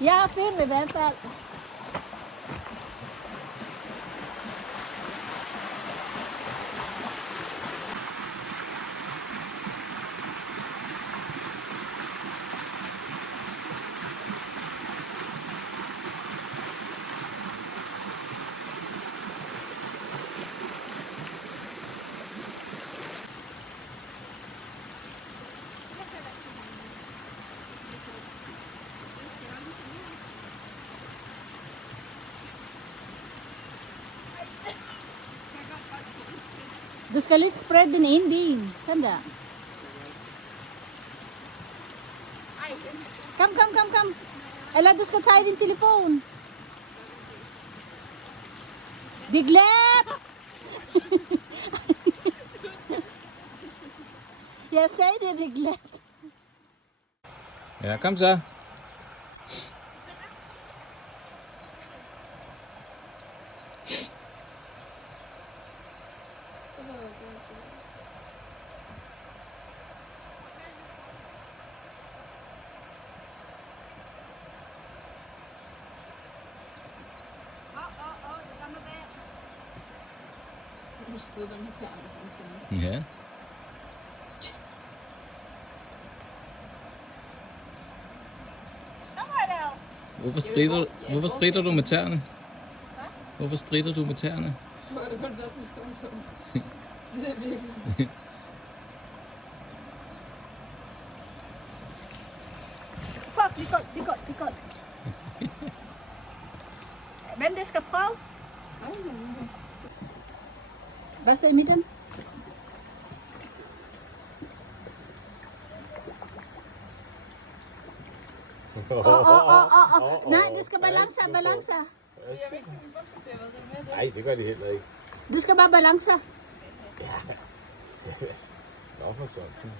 Ja, film i hvert fald. Du skal lidt sprede den ene ben. Sådan der. Kom. Eller du skal tage din telefon. Det er glat. Jeg sagde det er glat. Ja, kom så. Ja. Hvorfor stritter du med tæerne? Hvorfor stritter du med tæerne? Fuck, det er godt. Hvem det skal prøve? Hvad så i midten? Nej, det skal balance. Nej, det gør de heller ikke. Du skal bare balance. Ja. Nå for sådan.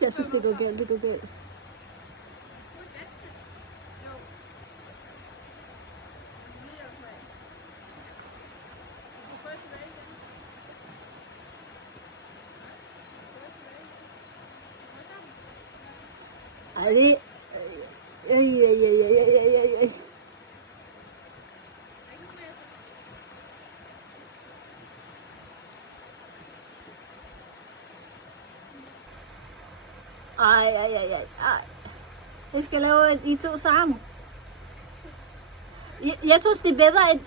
Jeg synes, det går galt. Ej. Jeg skal lave I to sammen. Jeg synes det er bedre, at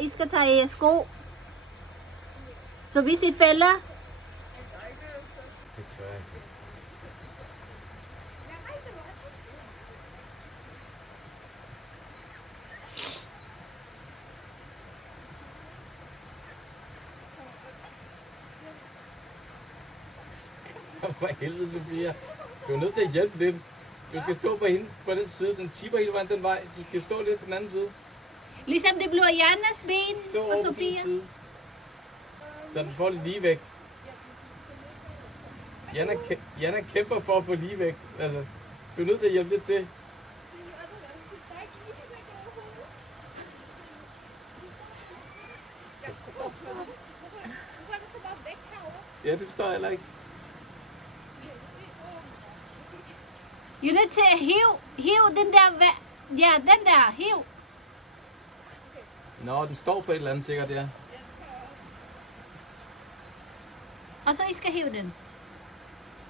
I skal tage jeres sko. Så hvis I falder. Det tror jeg ikke. For helvede, Sofia. Du er nødt til at hjælpe lidt. Du skal stå på den side. Den tipper hele vejen den vej. Du skal stå lidt på den anden side. Ligesom det bliver Jannas ben Stå og over på Sofia. din side. Så den får det lige væk. Janna kæmper for at få lige væk. Altså, du er nødt til at hjælpe lidt til. Ja, det står heller ikke. You need to hive den der, ja, den der, hiv. Nå, den står på et eller andet sikkert, ja. Og så I skal hive den.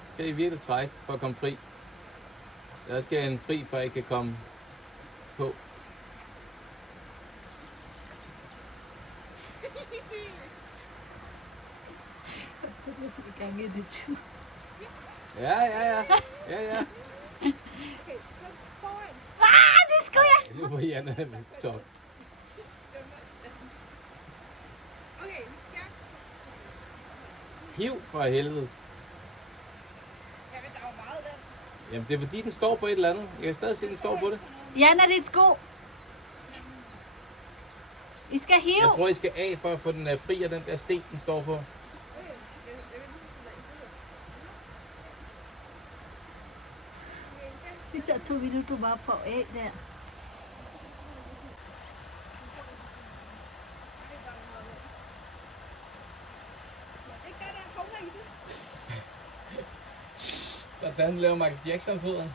Skal I virkelig trække for at komme fri? Der skal en fri, for at I kan komme på. Ja. Det skal jeg. Nu får Janna stop. Hiv for helvede. Jamen det er fordi den står på et eller andet. Jeg kan stadig se den står på det. Janna, det er et sko. I skal hive. Jeg tror I skal af for at få den fri af den der sten den står på. Det tager 2 minutter bare på af der. hvordan laver Michael Jackson fødderne?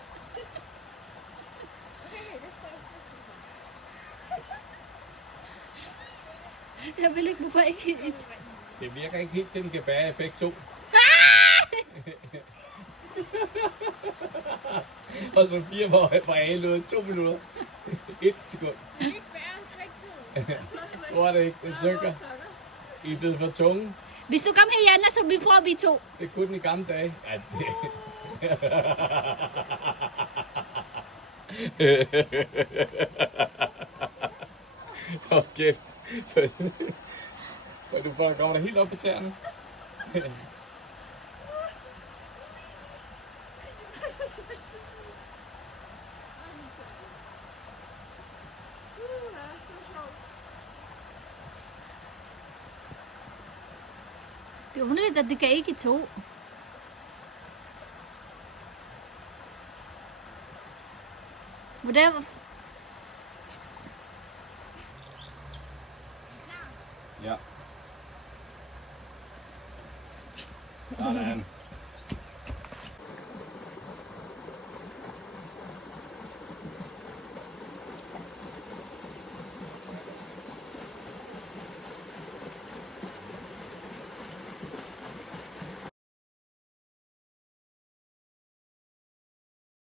Jeg vil ikke, hvorfor ikke? Det virker ikke helt til, den kan bære effekt 2. Og Sofia var af 2 minutter. 1 sekund. Tror det ikke, det synker. I er blevet for tunge. Hvis du kommer her, Janna, så vi prøver vi to. Det kunne den i gamle dage. Ja, det. Åh, kæft. Du kommer der helt op på tæerne. Det er underligt, at det kan ikke i to. Hvordan? Ja. Sådan.